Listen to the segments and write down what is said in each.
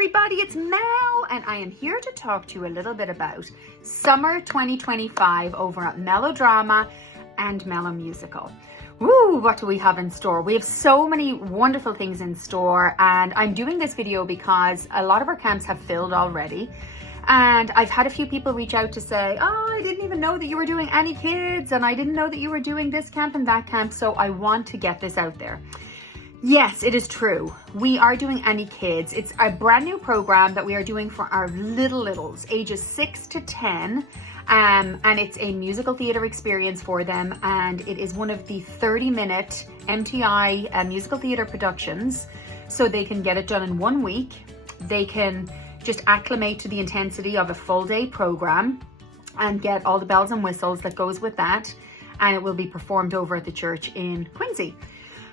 everybody, it's Mel, and I am here to talk to you a little bit about summer 2025 over at Melodrama and Mellow Musical. Woo, what do we have in store? We have so many wonderful things in store, and I'm doing this video because a lot of our camps have filled already. And I've had a few people reach out to say, oh, I didn't even know that you were doing any kids, and I didn't know that you were doing this camp and that camp, so I want to get this out there. Yes, it is true. We are doing Any Kids. It's a brand new program that we are doing for our littles, ages 6 to 10. And it's a musical theater experience for them. And it is one of the 30-minute MTI musical theater productions. So they can get it done in 1 week. They can just acclimate to the intensity of a full day program and get all the bells and whistles that goes with that. And it will be performed over at the church in Quincy.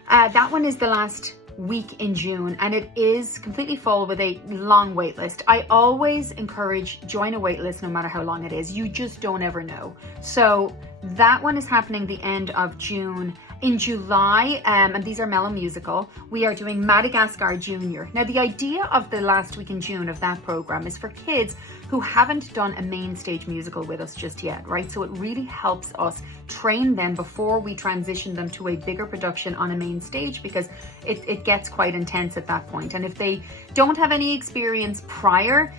That one is the last week in June, and it is completely full with a long wait list. I always encourage join a wait list no matter how long it is. You just don't ever know. So that one is happening the end of June. In July, and these are Mellow Musical, we are doing Madagascar Junior. Now, the idea of the last week in June of that program is for kids who haven't done a main stage musical with us just yet, right? So it really helps us train them before we transition them to a bigger production on a main stage, because it gets quite intense at that point. And if they don't have any experience prior,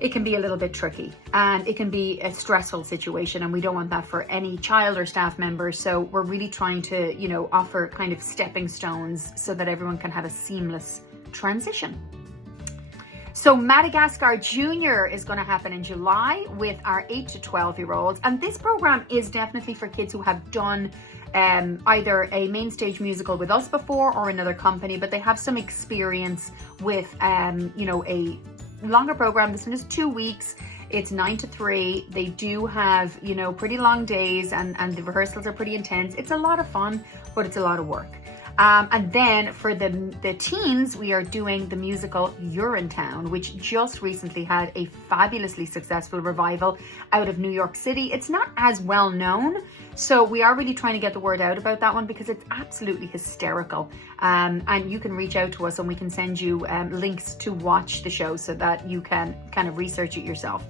it can be a little bit tricky and it can be a stressful situation, and we don't want that for any child or staff member. So we're really trying to, offer kind of stepping stones so that everyone can have a seamless transition. So Madagascar Junior is going to happen in July with our 8 to 12-year-olds. And this program is definitely for kids who have done either a main stage musical with us before or another company, but they have some experience with, a longer program. This one is 2 weeks. It's 9 to 3. They do have, pretty long days, and the rehearsals are pretty intense. It's a lot of fun, but it's a lot of work. And then for the teens, we are doing the musical Urinetown, which just recently had a fabulously successful revival out of New York City. It's not as well known, so we are really trying to get the word out about that one because it's absolutely hysterical. And you can reach out to us and we can send you links to watch the show so that you can kind of research it yourself.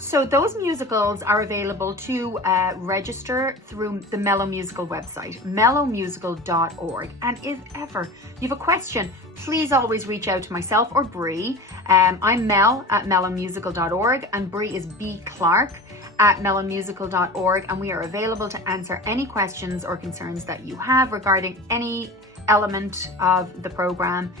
So those musicals are available to register through the Mellow Musical website, mellowmusical.org. And if ever you have a question, please always reach out to myself or Bree. I'm Mel at mellowmusical.org, and Bree is B. Clark at mellowmusical.org, and we are available to answer any questions or concerns that you have regarding any element of the program.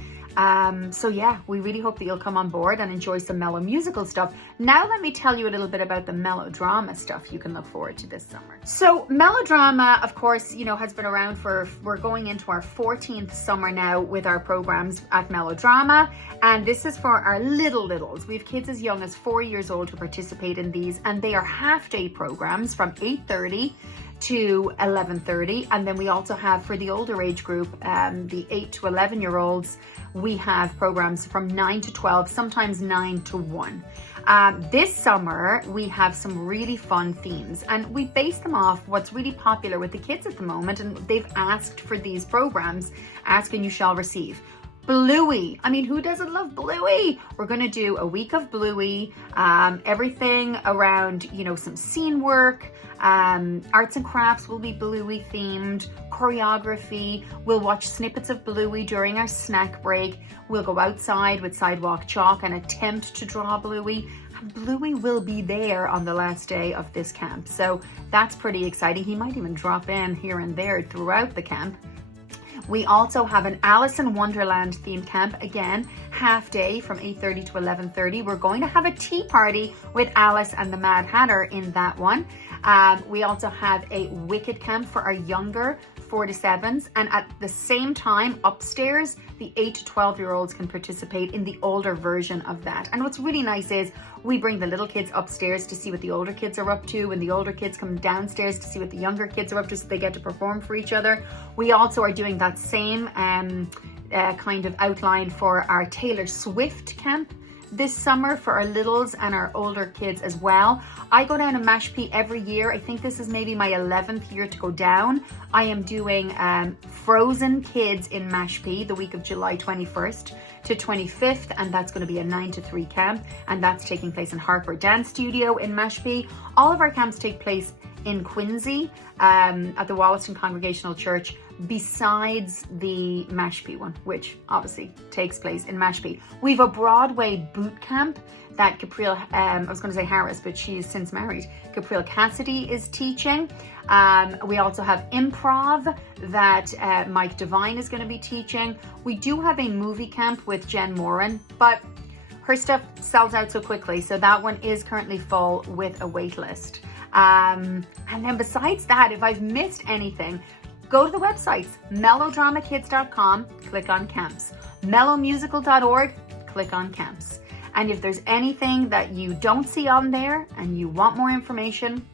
So yeah, we really hope that you'll come on board and enjoy some Mellow Musical stuff. Now let me tell you a little bit about the Melodrama stuff you can look forward to this summer. So Melodrama, of course, has been around we're going into our 14th summer now with our programs at Melodrama. And this is for our littles. We have kids as young as 4 years old who participate in these, and they are half-day programs from 8:30 to 11:30. And then we also have, for the older age group, the 8 to 11-year-olds, we have programs from 9 to 12, sometimes 9 to 1. This summer, we have some really fun themes, and we base them off what's really popular with the kids at the moment, and they've asked for these programs. Ask and you shall receive. Bluey. I mean, who doesn't love Bluey? We're going to do a week of Bluey, everything around, some scene work, arts and crafts will be Bluey themed, choreography. We'll watch snippets of Bluey during our snack break. We'll go outside with sidewalk chalk and attempt to draw Bluey. Bluey will be there on the last day of this camp. So that's pretty exciting. He might even drop in here and there throughout the camp. We also have an Alice in Wonderland themed camp, again, half day from 8:30 to 11:30. We're going to have a tea party with Alice and the Mad Hatter in that one. We also have a Wicked camp for our younger 4 to 7s, and at the same time upstairs, the 8 to 12-year-olds can participate in the older version of that. And what's really nice is we bring the little kids upstairs to see what the older kids are up to, and the older kids come downstairs to see what the younger kids are up to, so they get to perform for each other. We also are doing that same kind of outline for our Taylor Swift camp this summer for our littles and our older kids as well. I go down to Mashpee every year. I think this is maybe my 11th year to go down. I am doing Frozen Kids in Mashpee the week of July 21st to 25th, and that's going to be a 9 to 3 camp, and that's taking place in Harper Dance Studio in Mashpee. All of our camps take place in Quincy at the Wollaston Congregational Church, besides the Mashpee one, which obviously takes place in Mashpee. We have a Broadway boot camp that Capriel, I was going to say Harris, but she's since married. Capriel Cassidy is teaching. We also have improv that Mike Devine is going to be teaching. We do have a movie camp with Jen Moran, but her stuff sells out so quickly, so that one is currently full with a wait list. And then besides that, if I've missed anything, go to the websites, melodramakids.com, click on camps, mellomusical.org, click on camps. And if there's anything that you don't see on there and you want more information,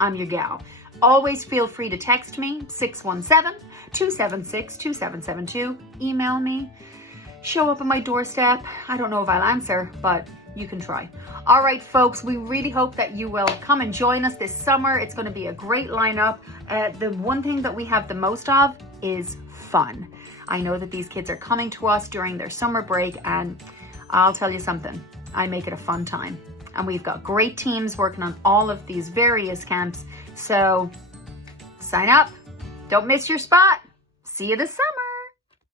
I'm your gal. Always feel free to text me, 617-276-2772, email me, show up at my doorstep. I don't know if I'll answer, but you can try. All right, folks, we really hope that you will come and join us this summer. It's going to be a great lineup. The one thing that we have the most of is fun. I know that these kids are coming to us during their summer break, and I'll tell you something, I make it a fun time. And we've got great teams working on all of these various camps. So sign up. Don't miss your spot. See you this summer.